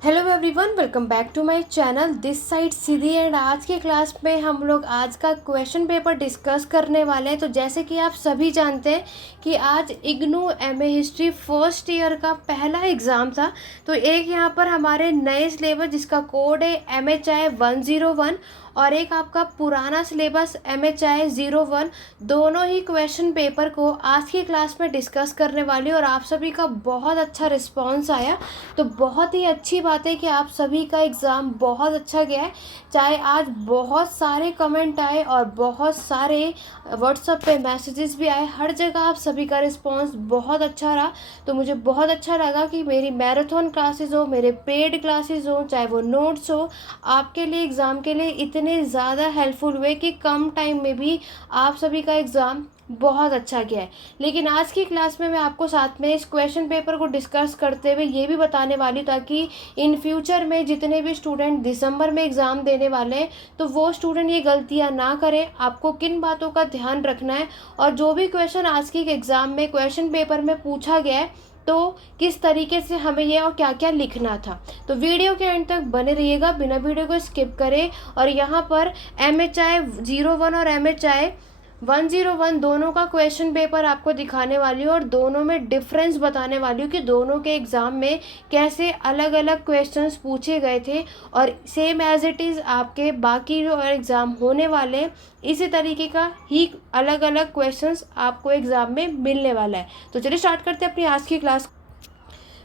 Hello everyone, welcome back to my channel this side Siddhi. And आज के class में हम लोग आज का क्वेश्चन पेपर डिस्कस करने वाले हैं। तो जैसे कि आप सभी जानते हैं कि आज IGNOU MA history first year का पहला एग्ज़ाम था। तो एक यहाँ पर हमारे नए सिलेबस जिसका कोड है MHI 101 और एक आपका पुराना सिलेबस MHI 01, दोनों ही क्वेश्चन पेपर को आज की क्लास में डिस्कस करने वाली। और आप सभी का बहुत अच्छा रिस्पांस आया, तो बहुत ही अच्छी बात है कि आप सभी का एग्ज़ाम बहुत अच्छा गया है। चाहे आज बहुत सारे कमेंट आए और बहुत सारे व्हाट्सएप पे मैसेजेस भी आए, हर जगह आप सभी का रिस्पांस बहुत अच्छा रहा। तो मुझे बहुत अच्छा लगा कि मेरी मैराथन क्लासेस हो, मेरे पेड क्लासेस हो, चाहे वो नोट्स हो, आपके लिए एग्ज़ाम के लिए इतने ज़्यादा हेल्पफुल हुए कि कम टाइम में भी आप सभी का एग्ज़ाम बहुत अच्छा गया है। लेकिन आज की क्लास में मैं आपको साथ में इस क्वेश्चन पेपर को डिस्कस करते हुए ये भी बताने वाली हूँ ताकि इन फ्यूचर में जितने भी स्टूडेंट दिसंबर में एग्ज़ाम देने वाले हैं तो वो स्टूडेंट ये गलतियाँ ना करें। आपको किन बातों का ध्यान रखना है और जो भी क्वेश्चन आज की एग्ज़ाम में क्वेश्चन पेपर में पूछा गया है तो किस तरीके से हमें ये और क्या क्या लिखना था। तो वीडियो के एंड तक बने रहिएगा, बिना वीडियो को स्किप करें। और यहाँ पर MHI 01 और MHI 101 दोनों का क्वेश्चन पेपर आपको दिखाने वाली हूँ और दोनों में डिफरेंस बताने वाली हूँ कि दोनों के एग्ज़ाम में कैसे अलग अलग क्वेश्चंस पूछे गए थे और सेम एज इट इज़ आपके बाकी जो एग्ज़ाम होने वाले इसी तरीके का ही अलग अलग क्वेश्चंस आपको एग्ज़ाम में मिलने वाला है। तो चलिए स्टार्ट करते हैं अपनी आज की क्लास।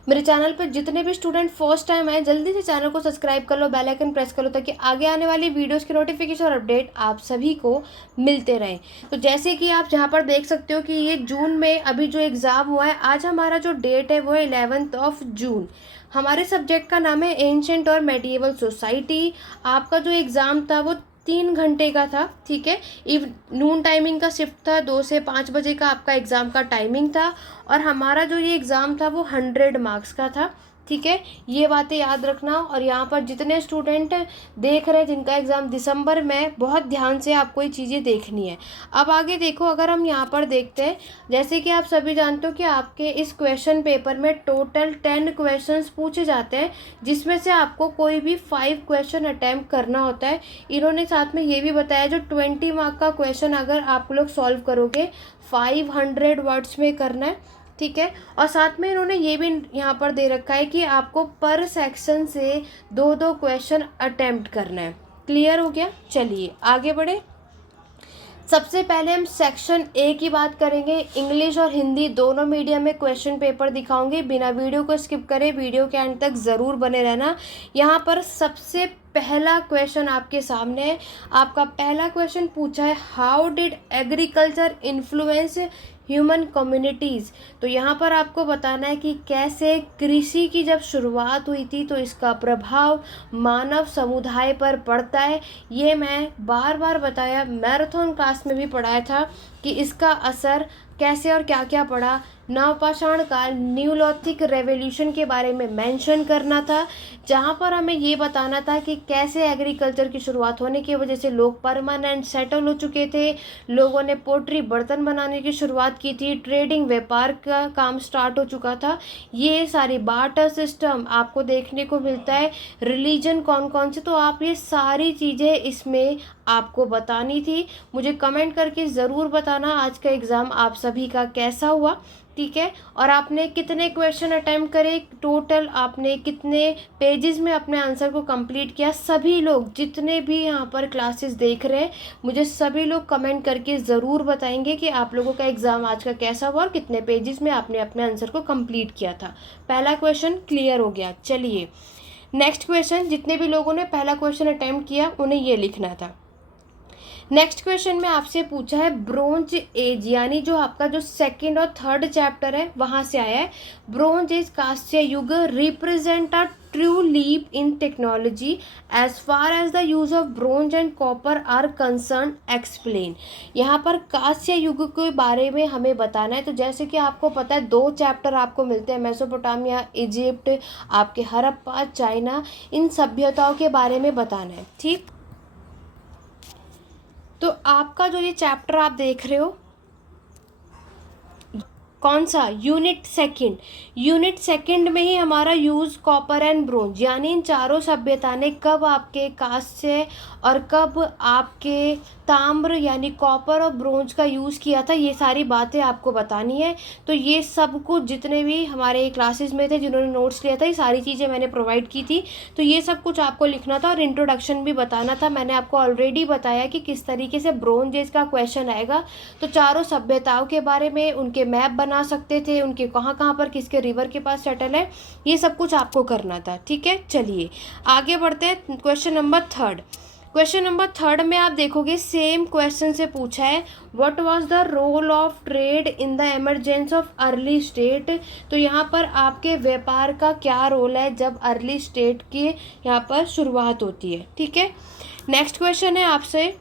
मेरे चैनल पर जितने भी स्टूडेंट फर्स्ट टाइम आए जल्दी से चैनल को सब्सक्राइब कर लो, बेल आइकन प्रेस कर लो ताकि आगे आने वाली वीडियोस के नोटिफिकेशन और अपडेट आप सभी को मिलते रहें। तो जैसे कि आप जहाँ पर देख सकते हो कि ये जून में अभी जो एग्ज़ाम हुआ है, आज हमारा जो डेट है वो है 11 जून। हमारे सब्जेक्ट का नाम है एंशेंट और मेडिएवल सोसाइटी। आपका जो एग्ज़ाम था वो 3 घंटे का था, ठीक है। नून टाइमिंग का शिफ्ट था, 2 से 5 बजे का आपका एग्ज़ाम का टाइमिंग था। और हमारा जो ये एग्ज़ाम था वो 100 मार्क्स का था, ठीक है। ये बातें याद रखना। और यहाँ पर जितने स्टूडेंट देख रहे हैं जिनका एग्ज़ाम दिसंबर में, बहुत ध्यान से आपको ये चीज़ें देखनी है। अब आगे देखो, अगर हम यहाँ पर देखते हैं, जैसे कि आप सभी जानते हो कि आपके इस क्वेश्चन पेपर में टोटल 10 क्वेश्चंस पूछे जाते हैं, जिसमें से आपको कोई भी 5 क्वेश्चन अटैम्प्ट करना होता है। इन्होंने साथ में ये भी बताया जो 20 मार्क का क्वेश्चन अगर आप लोग सॉल्व करोगे 500 वर्ड्स में करना है, ठीक है। और साथ में इन्होंने ये भी यहाँ पर दे रखा है कि आपको पर सेक्शन से 2-2 क्वेश्चन अटेम्प्ट करना है। क्लियर हो गया? चलिए आगे बढ़े। सबसे पहले हम सेक्शन ए की बात करेंगे। इंग्लिश और हिंदी दोनों मीडियम में क्वेश्चन पेपर दिखाऊंगे, बिना वीडियो को स्किप करें, वीडियो के एंड तक ज़रूर बने रहना। यहाँ पर सबसे पहला क्वेश्चन आपके सामने है। आपका पहला क्वेश्चन पूछा है, how did agriculture influence human communities. तो यहाँ पर आपको बताना है कि कैसे कृषि की जब शुरुआत हुई थी तो इसका प्रभाव मानव समुदाय पर पड़ता है। ये मैं बार बार बताया, मैराथन क्लास में भी पढ़ाया था कि इसका असर कैसे और क्या क्या पड़ा। नवपाषाण काल, न्यूलिथिक रेवोल्यूशन के बारे में मेंशन करना था, जहाँ पर हमें ये बताना था कि कैसे एग्रीकल्चर की शुरुआत होने की वजह से लोग परमानेंट सेटल हो चुके थे, लोगों ने पोट्री बर्तन बनाने की शुरुआत की थी, ट्रेडिंग व्यापार का काम स्टार्ट हो चुका था। ये सारी बार्टर सिस्टम आपको देखने को मिलता है। रिलीजन कौन कौन से, तो आप ये सारी चीज़ें इसमें आपको बतानी थी। मुझे कमेंट करके ज़रूर बताना आज का एग्ज़ाम आप सभी का कैसा हुआ, ठीक है। और आपने कितने क्वेश्चन अटेम्प्ट करे, टोटल आपने कितने पेजेस में अपने आंसर को कंप्लीट किया। सभी लोग जितने भी यहाँ पर क्लासेस देख रहे हैं, मुझे सभी लोग कमेंट करके ज़रूर बताएंगे कि आप लोगों का एग्ज़ाम आज का कैसा हुआ और कितने पेजेस में आपने अपने आंसर को कंप्लीट किया था। पहला क्वेश्चन क्लियर हो गया। चलिए नेक्स्ट क्वेश्चन, जितने भी लोगों ने पहला क्वेश्चन अटेम्प्ट किया उन्हें ये लिखना था। नेक्स्ट क्वेश्चन में आपसे पूछा है ब्रोंज एज, यानी जो आपका जो सेकंड और थर्ड चैप्टर है वहाँ से आया है। ब्रोंज एज कांस्य युग represent a true leap in technology as far as the use of bronze and copper are concern, explain. यहाँ पर कांस्य युग के बारे में हमें बताना है। तो जैसे कि आपको पता है 2 चैप्टर आपको मिलते हैं, मेसोपोटामिया, इजिप्ट, आपके हड़प्पा, चाइना, इन सभ्यताओं के बारे में बताना है, ठीक। तो आपका जो ये चैप्टर आप देख रहे हो कौन सा? Unit second. यूनिट सेकंड में ही हमारा यूज़ कॉपर एंड ब्रोंज, यानी इन चारों सभ्यता ने कब आपके कांस्य और कब आपके ताम्र यानी कॉपर और ब्रोंज का यूज़ किया था, ये सारी बातें आपको बतानी है। तो ये सब कुछ जितने भी हमारे क्लासेस में थे, जिन्होंने नोट्स लिया था, ये सारी चीज़ें मैंने प्रोवाइड की थी। तो ये सब कुछ आपको लिखना था और इंट्रोडक्शन भी बताना था। मैंने आपको ऑलरेडी बताया कि किस तरीके से ब्रोंज एज का क्वेश्चन आएगा। तो चारों सभ्यताओं के बारे में, उनके मैप बना सकते थे, उनके कहाँ कहाँ पर किसके रिवर के पास सेटल है, ये सब कुछ आपको करना था। ठीक है, चलिए आगे बढ़ते हैं। Question number third. Question number third में आप देखोगे सेम क्वेश्चन से पूछा है, what was the role of trade in the emergence of early state. तो यहाँ पर आपके व्यापार का क्या रोल है जब अर्ली स्टेट की यहाँ पर शुरुआत होती है। ठीक है, नेक्स्ट क्वेश्चन है आपसे,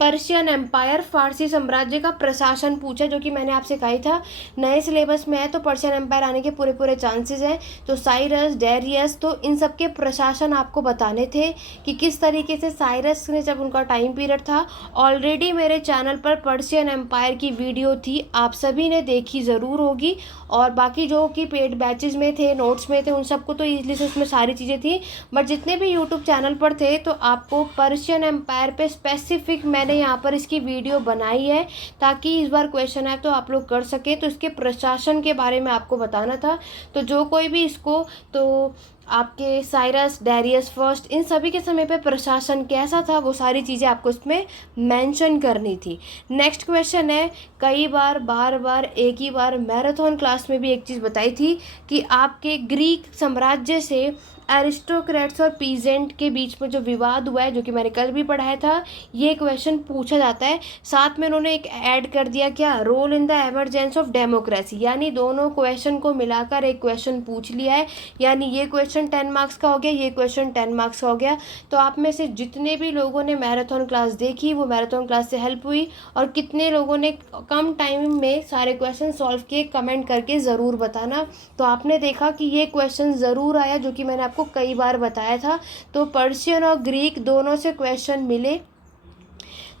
पर्शियन एम्पायर फारसी साम्राज्य का प्रशासन पूछा, जो कि मैंने आपसे कहा था नए सिलेबस में है, तो पर्शियन एम्पायर आने के पूरे पूरे चांसेस हैं। तो साइरस, डेरियस, तो इन सब के प्रशासन आपको बताने थे कि किस तरीके से साइरस ने, जब उनका टाइम पीरियड था। ऑलरेडी मेरे चैनल पर पर्शियन एम्पायर की वीडियो थी, आप सभी ने देखी ज़रूर होगी, और बाकी जो कि पेड बैचेस में थे, नोट्स में थे, उन सबको तो ईजिली से उसमें सारी चीज़ें थी। बट जितने भी यूट्यूब चैनल पर थे, तो आपको पर्शियन एम्पायर पे स्पेसिफिक मैंने यहाँ पर इसकी वीडियो बनाई है, ताकि इस बार क्वेश्चन आए तो आप लोग कर सके। तो इसके प्रशासन के बारे में आपको बताना था। तो जो कोई भी इसको, तो आपके साइरस, डेरियस फर्स्ट, इन सभी के समय पे प्रशासन कैसा था, वो सारी चीज़ें आपको इसमें मेंशन करनी थी। नेक्स्ट क्वेश्चन है, कई बार, बार बार, एक ही बार मैराथन क्लास में भी एक चीज़ बताई थी कि आपके ग्रीक साम्राज्य से एरिस्टोक्रेट्स और पीजेंट के बीच में जो विवाद हुआ है, जो कि मैंने कल भी पढ़ाया था, ये क्वेश्चन पूछा जाता है। साथ में उन्होंने एक ऐड कर दिया, क्या? Role in the emergence of democracy, यानी दोनों क्वेश्चन को मिलाकर एक क्वेश्चन पूछ लिया है। यानी ये क्वेश्चन 10 मार्क्स का हो गया, ये क्वेश्चन 10 मार्क्स का हो गया। तो आप में से जितने भी लोगों ने मैराथन क्लास देखी, वो मैराथन क्लास से हेल्प हुई, और कितने लोगों ने कम टाइम में सारे क्वेश्चन सॉल्व किए, कमेंट करके ज़रूर बताना। तो आपने देखा कि ये क्वेश्चन ज़रूर आया, जो कि मैंने आपको कई बार बताया था। तो पर्शियन और ग्रीक दोनों से क्वेश्चन मिले।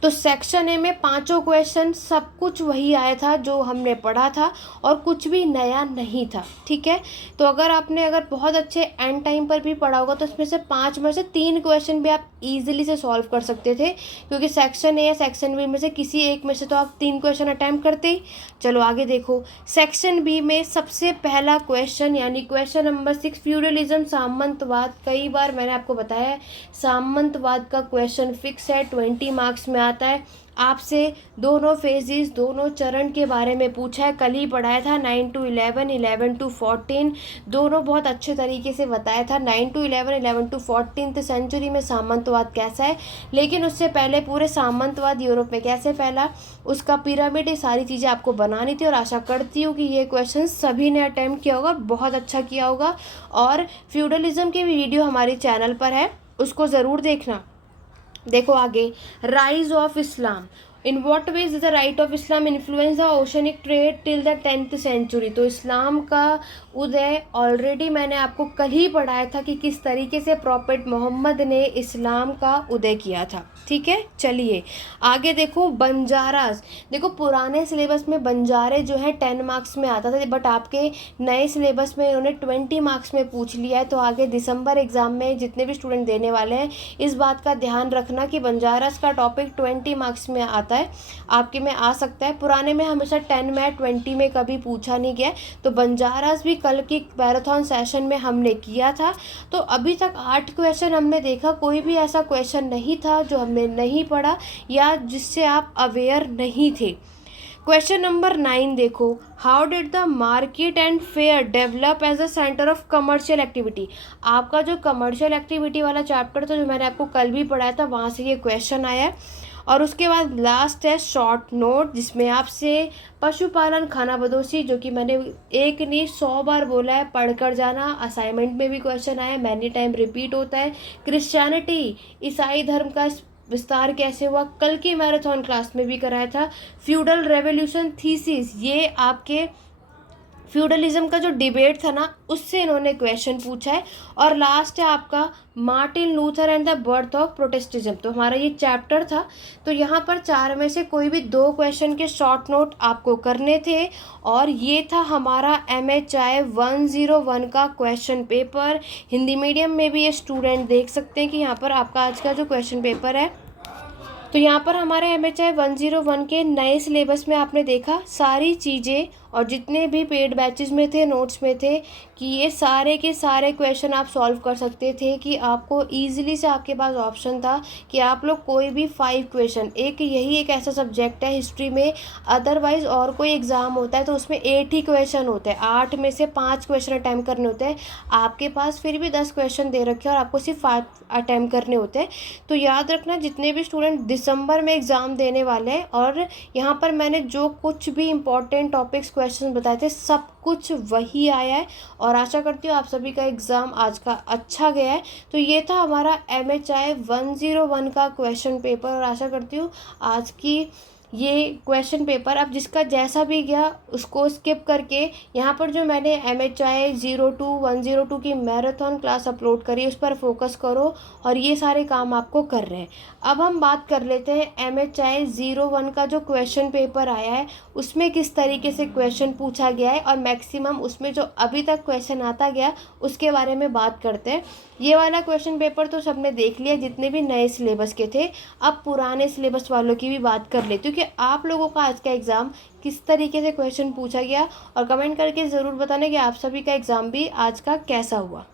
तो सेक्शन ए में पांचों क्वेश्चन सब कुछ वही आया था जो हमने पढ़ा था, और कुछ भी नया नहीं था। ठीक है, तो अगर बहुत अच्छे एंड टाइम पर भी पढ़ा होगा, तो इसमें से 5 में से 3 क्वेश्चन भी आप इजीली से सॉल्व कर सकते थे, क्योंकि सेक्शन ए या सेक्शन बी में से किसी एक में से तो आप 3 क्वेश्चन अटैम्प्ट करते ही। चलो आगे देखो, सेक्शन बी में सबसे पहला क्वेश्चन यानी क्वेश्चन नंबर 6, फ्यूडलिज्म, सामंतवाद। कई बार मैंने आपको बताया है, सामंतवाद का क्वेश्चन फिक्स है, 20 मार्क्स में आता है। आपसे दोनों फेजेस, दोनों चरण के बारे में पूछा है, कल ही पढ़ाया था, 9 to 11, 11 to 14, दोनों बहुत अच्छे तरीके से बताया था। 9 to 11, 11 to 14th सेंचुरी में सामंतवाद कैसा है, लेकिन उससे पहले पूरे सामंतवाद यूरोप में कैसे फैला, उसका पिरामिड, ये सारी चीज़ें आपको बनानी थी। और आशा करती हूँ कि ये क्वेश्चन सभी ने अटैम्प्ट किया होगा, बहुत अच्छा किया होगा। और फ्यूडलिज्म की वीडियो हमारे चैनल पर है, उसको ज़रूर देखना। देखो आगे, rise of Islam, in what ways the right of Islam influence the oceanic trade till the 10th century. तो इस्लाम का उदय ऑलरेडी मैंने आपको कल ही पढ़ाया था कि किस तरीके से प्रॉफेट मोहम्मद ने इस्लाम का उदय किया था। ठीक है, चलिए आगे देखो, बंजारास। देखो पुराने सिलेबस में बंजारे जो है 10 मार्क्स में आता था, बट आपके नए सिलेबस में इन्होंने 20 मार्क्स में पूछ लिया है। तो आगे दिसंबर एग्जाम में जितने भी स्टूडेंट देने वाले हैं, इस बात का ध्यान रखना कि बंजारास का टॉपिक 20 मार्क्स में आता है, आपके में आ सकता है। पुराने में हमेशा 10 में, 20 में कभी पूछा नहीं गया। तो बंजारास भी कल की मैराथन सेशन में हमने किया था। तो अभी तक 8 क्वेश्चन हमने देखा, कोई भी ऐसा क्वेश्चन नहीं था जो हमने नहीं पढ़ा या जिससे आप अवेयर नहीं थे। क्वेश्चन नंबर 9 देखो, how did the market and fair develop as a centre of commercial activity. आपका जो कमर्शियल एक्टिविटी वाला चैप्टर था, जो मैंने आपको कल भी पढ़ाया था, वहाँ से ये क्वेश्चन आया है। और उसके बाद लास्ट है शॉर्ट नोट, जिसमें आपसे पशुपालन, खानाबदोशी, जो कि मैंने एक नहीं 100 बार बोला है, पढ़कर जाना। असाइनमेंट में भी क्वेश्चन आया, मैनी टाइम रिपीट होता है। क्रिश्चियनिटी, ईसाई धर्म का विस्तार कैसे हुआ, कल की मैराथन क्लास में भी कराया था। फ्यूडल रेवोल्यूशन थीसिस, ये आपके फ्यूडलिज्म का जो डिबेट था ना, उससे इन्होंने क्वेश्चन पूछा है। और लास्ट है आपका Martin Luther and the birth of Protestantism. तो हमारा ये चैप्टर था। तो यहाँ पर 4 में से कोई भी 2 क्वेश्चन के शॉर्ट नोट आपको करने थे। और ये था हमारा MHI 101 का क्वेश्चन पेपर। हिंदी मीडियम में भी ये स्टूडेंट देख सकते हैं कि यहाँ पर आपका आज का जो क्वेश्चन पेपर है। तो यहाँ पर हमारे MHI 101 के नए सिलेबस में आपने देखा सारी चीज़ें, और जितने भी पेड बैचेस में थे, नोट्स में थे, कि ये सारे के सारे क्वेश्चन आप सॉल्व कर सकते थे। कि आपको ईजिली से आपके पास ऑप्शन था कि आप लोग कोई भी 5 क्वेश्चन, यही एक ऐसा सब्जेक्ट है हिस्ट्री में, अदरवाइज़ और कोई एग्ज़ाम होता है तो उसमें 8 ही क्वेश्चन होते हैं, 8 में से 5 क्वेश्चन अटैम्प्ट करने होते हैं। आपके पास फिर भी 10 क्वेश्चन दे रखे हैं और आपको सिर्फ 5 अटैम्प्ट करने होते हैं। तो याद रखना, जितने भी स्टूडेंट दिसंबर में एग्ज़ाम देने वाले हैं, और यहाँ पर मैंने जो कुछ भी इंपॉर्टेंट टॉपिक्स क्वेश्चन बताए थे, सब कुछ वही आया है। और आशा करती हूँ आप सभी का एग्ज़ाम आज का अच्छा गया है। तो ये था हमारा MHI 101 का क्वेश्चन पेपर, और आशा करती हूँ आज की ये क्वेश्चन पेपर अब जिसका जैसा भी गया उसको स्किप करके, यहाँ पर जो मैंने MHI 102 की मैराथन क्लास अपलोड करी, उस पर फोकस करो, और ये सारे काम आपको कर रहे हैं। अब हम बात कर लेते हैं MHI 01 का जो क्वेश्चन पेपर आया है, उसमें किस तरीके से क्वेश्चन पूछा गया है, और मैक्सिमम उसमें जो अभी तक क्वेश्चन आता गया उसके बारे में बात करते हैं। ये वाला क्वेश्चन पेपर तो सबने देख लिया, जितने भी नए सिलेबस के थे। अब पुराने सिलेबस वालों की भी बात कर लेती हूँ कि आप लोगों का आज का एग्ज़ाम किस तरीके से क्वेश्चन पूछा गया, और कमेंट करके ज़रूर बताना कि आप सभी का एग्ज़ाम भी आज का कैसा हुआ।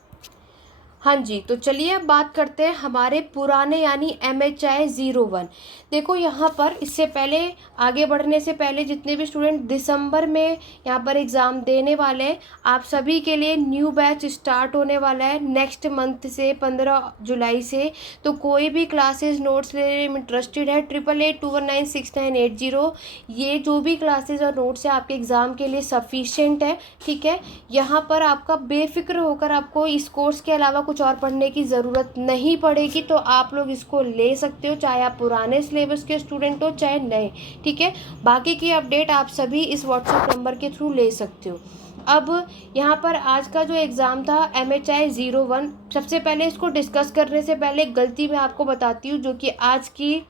हाँ जी, तो चलिए अब बात करते हैं हमारे पुराने यानी MHI 01। देखो यहाँ पर इससे पहले, आगे बढ़ने से पहले, जितने भी स्टूडेंट दिसंबर में यहाँ पर एग्ज़ाम देने वाले हैं, आप सभी के लिए न्यू बैच स्टार्ट होने वाला है नेक्स्ट मंथ से, 15 जुलाई से। तो कोई भी क्लासेस नोट्स लेने में इंटरेस्टेड है, 8881969980, ये जो भी क्लासेस और नोट्स है आपके एग्ज़ाम के लिए सफिशेंट है। ठीक है, यहाँ पर आपका बेफिक्र होकर आपको इस कोर्स के अलावा कुछ और पढ़ने की ज़रूरत नहीं पड़ेगी। तो आप लोग इसको ले सकते हो, चाहे आप पुराने सिलेबस के स्टूडेंट हो चाहे नए। ठीक है, बाकी की अपडेट आप सभी इस व्हाट्सएप नंबर के थ्रू ले सकते हो। अब यहाँ पर आज का जो एग्ज़ाम था MHI 01, सबसे पहले इसको डिस्कस करने से पहले गलती मैं आपको बताती हूँ, जो कि आज की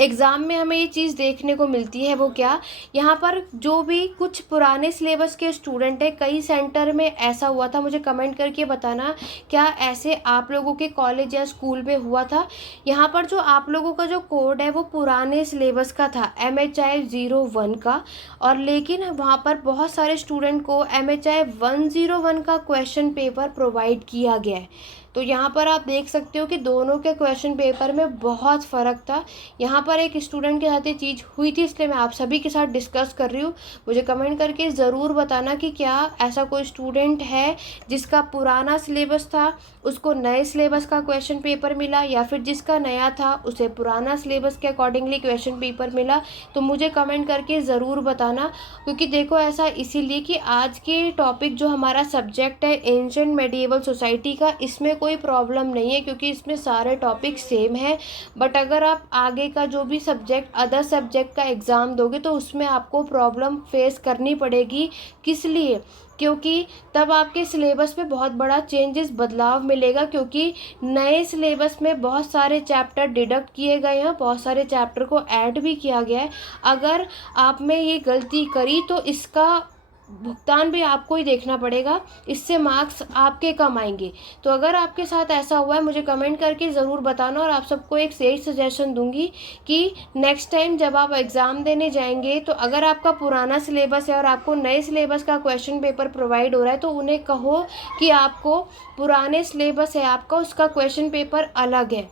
एग्ज़ाम में हमें ये चीज़ देखने को मिलती है। वो क्या, यहाँ पर जो भी कुछ पुराने सिलेबस के स्टूडेंट हैं, कई सेंटर में ऐसा हुआ था, मुझे कमेंट करके बताना क्या ऐसे आप लोगों के कॉलेज या स्कूल में हुआ था। यहाँ पर जो आप लोगों का जो कोड है वो पुराने सिलेबस का था, MHI 01 का, और लेकिन वहाँ पर बहुत सारे स्टूडेंट को MHI 101 का क्वेश्चन पेपर प्रोवाइड किया गया है। तो यहाँ पर आप देख सकते हो कि दोनों के क्वेश्चन पेपर में बहुत फ़र्क था। यहाँ पर एक स्टूडेंट के साथ ये चीज़ हुई थी, इसलिए मैं आप सभी के साथ डिस्कस कर रही हूँ। मुझे कमेंट करके ज़रूर बताना कि क्या ऐसा कोई स्टूडेंट है जिसका पुराना सिलेबस था उसको नए सिलेबस का क्वेश्चन पेपर मिला, या फिर जिसका नया था उसे पुराना सिलेबस के अकॉर्डिंगली क्वेश्चन पेपर मिला। तो मुझे कमेंट करके ज़रूर बताना, क्योंकि देखो ऐसा इसीलिए कि आज के टॉपिक जो हमारा सब्जेक्ट है एंशिएंट मेडिएवल सोसाइटी का, इसमें कोई प्रॉब्लम नहीं है क्योंकि इसमें सारे टॉपिक सेम है। बट अगर आप आगे का जो भी सब्जेक्ट, अदर सब्जेक्ट का एग्ज़ाम दोगे तो उसमें आपको प्रॉब्लम फेस करनी पड़ेगी। किस लिए, क्योंकि तब आपके सिलेबस में बहुत बड़ा चेंजेस, बदलाव मिलेगा, क्योंकि नए सिलेबस में बहुत सारे चैप्टर डिडक्ट किए गए हैं, बहुत सारे चैप्टर को ऐड भी किया गया है। अगर आप में ये गलती करी तो इसका भुगतान भी आपको ही देखना पड़ेगा, इससे मार्क्स आपके कम आएंगे। तो अगर आपके साथ ऐसा हुआ है मुझे कमेंट करके ज़रूर बताना, और आप सबको एक सही सजेशन दूंगी कि नेक्स्ट टाइम जब आप एग्ज़ाम देने जाएंगे तो अगर आपका पुराना सिलेबस है और आपको नए सिलेबस का क्वेश्चन पेपर प्रोवाइड हो रहा है तो उन्हें कहो कि आपको पुराने सिलेबस है आपका, उसका क्वेश्चन पेपर अलग है।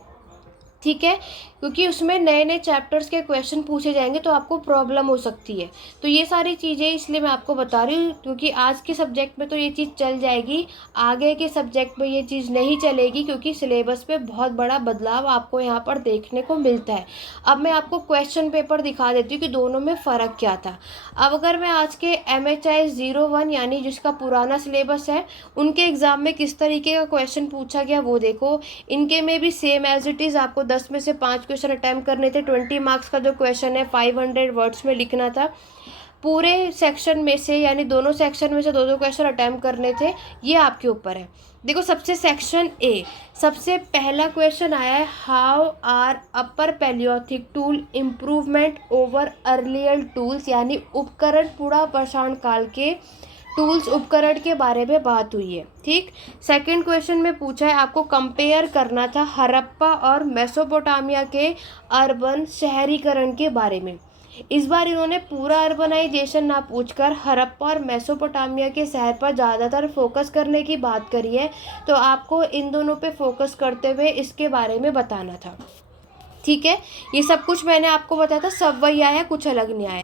ठीक है, क्योंकि उसमें नए नए चैप्टर्स के क्वेश्चन पूछे जाएंगे तो आपको प्रॉब्लम हो सकती है। तो ये सारी चीज़ें इसलिए मैं आपको बता रही हूँ, क्योंकि आज के सब्जेक्ट में तो ये चीज़ चल जाएगी, आगे के सब्जेक्ट में ये चीज़ नहीं चलेगी, क्योंकि सिलेबस में बहुत बड़ा बदलाव आपको यहाँ पर देखने को मिलता है। अब मैं आपको क्वेश्चन पेपर दिखा देती हूँ कि दोनों में फ़र्क क्या था। अब अगर मैं आज के MHI 01 यानी जिसका पुराना सिलेबस है उनके एग्ज़ाम में किस तरीके का क्वेश्चन पूछा गया वो देखो। इनके में भी सेम एज इट इज़ आपको 10 में से 5 क्वेश्चन अटैम्प्ट करने थे। 20 मार्क्स का जो क्वेश्चन है 500 वर्ड्स में लिखना था। पूरे सेक्शन में से यानी दोनों सेक्शन में से दो दो क्वेश्चन अटैम्प्ट करने थे, ये आपके ऊपर है। देखो सबसे सेक्शन ए, सबसे पहला क्वेश्चन आया है, how are upper palaeolithic tool improvement over earlier tools, यानी उपकरण पुरापाषाण काल के टूल्स उपकरण के बारे में बात हुई है। ठीक, सेकंड क्वेश्चन में पूछा है, आपको कंपेयर करना था हड़प्पा और मेसोपोटामिया के अर्बन शहरीकरण के बारे में। इस बार इन्होंने पूरा अर्बनाइजेशन ना पूछकर हड़प्पा और मेसोपोटामिया के शहर पर ज़्यादातर फोकस करने की बात करी है, तो आपको इन दोनों पे फोकस करते हुए इसके बारे में बताना था। ठीक है, ये सब कुछ मैंने आपको बताया था, सब वही आया, कुछ अलग नहीं आया।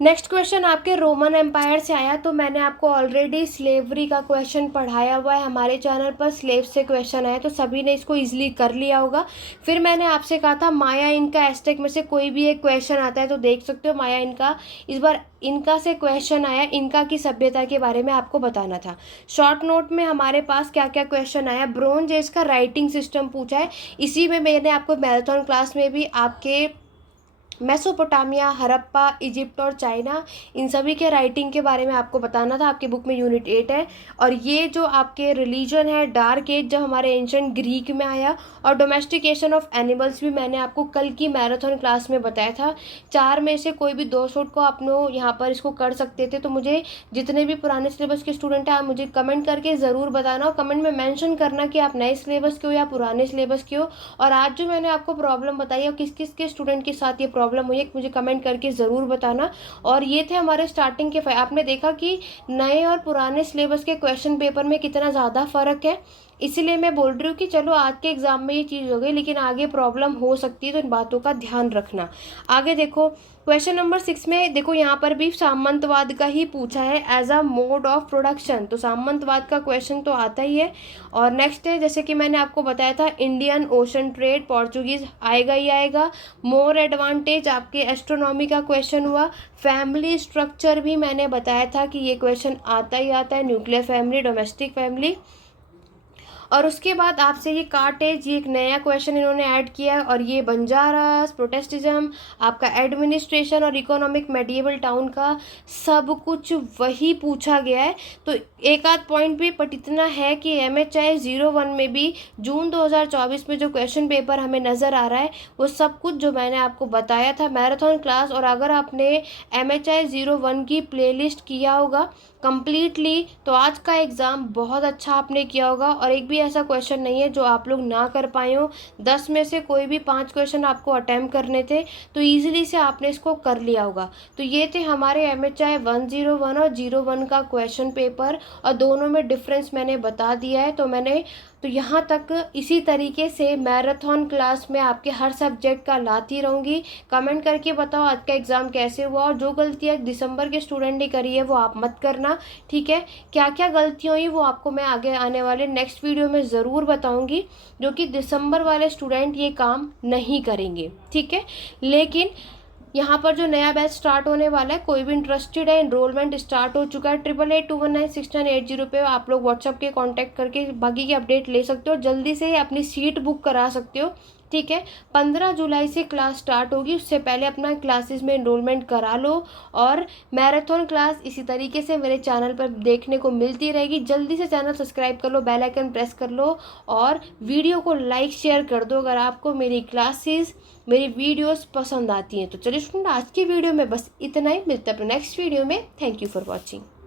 नेक्स्ट क्वेश्चन आपके रोमन एम्पायर से आया, तो मैंने आपको ऑलरेडी स्लेवरी का क्वेश्चन पढ़ाया हुआ है, हमारे चैनल पर स्लेव से क्वेश्चन आया, तो सभी ने इसको इजीली कर लिया होगा। फिर मैंने आपसे कहा था माया इनका एस्टेक में से कोई भी एक क्वेश्चन आता है तो देख सकते हो, माया इनका इस बार इनका से क्वेश्चन आया, इनका की सभ्यता के बारे में आपको बताना था। शॉर्ट नोट में हमारे पास क्या क्या क्वेश्चन आया, ब्रोंज एज का राइटिंग सिस्टम पूछा है, इसी में मैंने आपको मैराथन क्लास में भी आपके मेसोपोटामिया, हड़प्पा, इजिप्ट और चाइना, इन सभी के राइटिंग के बारे में आपको बताना था। आपके बुक में यूनिट 8 है। और ये जो आपके रिलीजन है, डार्क एज जब हमारे एंशंट ग्रीक में आया, और डोमेस्टिकेशन ऑफ एनिमल्स भी मैंने आपको कल की मैराथन क्लास में बताया था। 4 में से कोई भी 2 शॉट को आप लोग यहाँ पर इसको कर सकते थे। तो मुझे जितने भी पुराने सिलेबस के स्टूडेंट हैं, आप मुझे कमेंट करके ज़रूर बताना, और कमेंट में मेंशन करना कि आप नए सिलेबस के हो या पुराने सिलेबस के हो, और आज जो मैंने आपको प्रॉब्लम बताई है किस किस के स्टूडेंट के साथ ये प्रॉब्लम हुई है, मुझे कमेंट करके ज़रूर बताना। और ये थे हमारे स्टार्टिंग के आपने देखा कि नए और पुराने सिलेबस के क्वेश्चन पेपर में कितना ज़्यादा फ़र्क है, इसलिए मैं बोल रही हूँ कि चलो आज के एग्ज़ाम में ये चीज़ हो गई, लेकिन आगे प्रॉब्लम हो सकती है, तो इन बातों का ध्यान रखना। आगे देखो क्वेश्चन नंबर 6 में देखो यहाँ पर भी सामंतवाद का ही पूछा है, as a mode of production, तो सामंतवाद का क्वेश्चन तो आता ही है। और नेक्स्ट है, जैसे कि मैंने आपको बताया था, इंडियन ओशन ट्रेड, पोर्चुगीज़ आएगा ही आएगा। मोर एडवांटेज आपके एस्ट्रोनॉमी का क्वेश्चन हुआ। फैमिली स्ट्रक्चर भी मैंने बताया था कि ये क्वेश्चन आता ही आता है, न्यूक्लियर फैमिली, डोमेस्टिक फैमिली। और उसके बाद आपसे ये कार्टेज, ये एक नया क्वेश्चन इन्होंने ऐड किया है, और ये बंजारास, प्रोटेस्टिज्म, आपका एडमिनिस्ट्रेशन और इकोनॉमिक मेडिएवल टाउन का सब कुछ वही पूछा गया है। तो एक आध पॉइंट भी, बट इतना है कि MHI 01 में भी जून 2024 में जो क्वेश्चन पेपर हमें नज़र आ रहा है, वो सब कुछ जो मैंने आपको बताया था मैराथन क्लास। और अगर आपने MHI 01 की प्लेलिस्ट किया होगा कंप्लीटली, तो आज का एग्ज़ाम बहुत अच्छा आपने किया होगा। और एक भी ऐसा क्वेश्चन नहीं है जो आप लोग ना कर पाए हो। 10 में से कोई भी 5 क्वेश्चन आपको अटैम्प्ट करने थे, तो ईजिली से आपने इसको कर लिया होगा। तो ये थे हमारे MHI 101 और 01 का क्वेश्चन पेपर, और दोनों में डिफरेंस मैंने बता दिया है। तो यहाँ तक इसी तरीके से मैराथन क्लास में आपके हर सब्जेक्ट का लाती रहूँगी। कमेंट करके बताओ आज का एग्ज़ाम कैसे हुआ, और जो गलतियाँ दिसंबर के स्टूडेंट ने करी है वो आप मत करना। ठीक है, क्या क्या गलतियाँ हुई वो आपको मैं आगे आने वाले नेक्स्ट वीडियो में ज़रूर बताऊँगी, जो कि दिसंबर वाले स्टूडेंट ये काम नहीं करेंगे। ठीक है, लेकिन यहाँ पर जो नया बैच स्टार्ट होने वाला है, कोई भी इंटरेस्टेड है, एनरोलमेंट स्टार्ट हो चुका है। 8881969680 पे आप लोग व्हाट्सअप के कांटेक्ट करके बाकी की अपडेट ले सकते हो, जल्दी से अपनी सीट बुक करा सकते हो। ठीक है, 15 जुलाई से क्लास स्टार्ट होगी, उससे पहले अपना क्लासेस में एनरोलमेंट करा लो। और मैराथन क्लास इसी तरीके से मेरे चैनल पर देखने को मिलती रहेगी। जल्दी से चैनल सब्सक्राइब कर लो, बेल आइकन प्रेस कर लो, और वीडियो को लाइक शेयर कर दो अगर आपको मेरी क्लासेस, मेरी वीडियोस पसंद आती हैं। तो चलिए स्टूडेंट, आज की वीडियो में बस इतना ही, मिलते हैं अपने नेक्स्ट वीडियो में। Thank you for watching.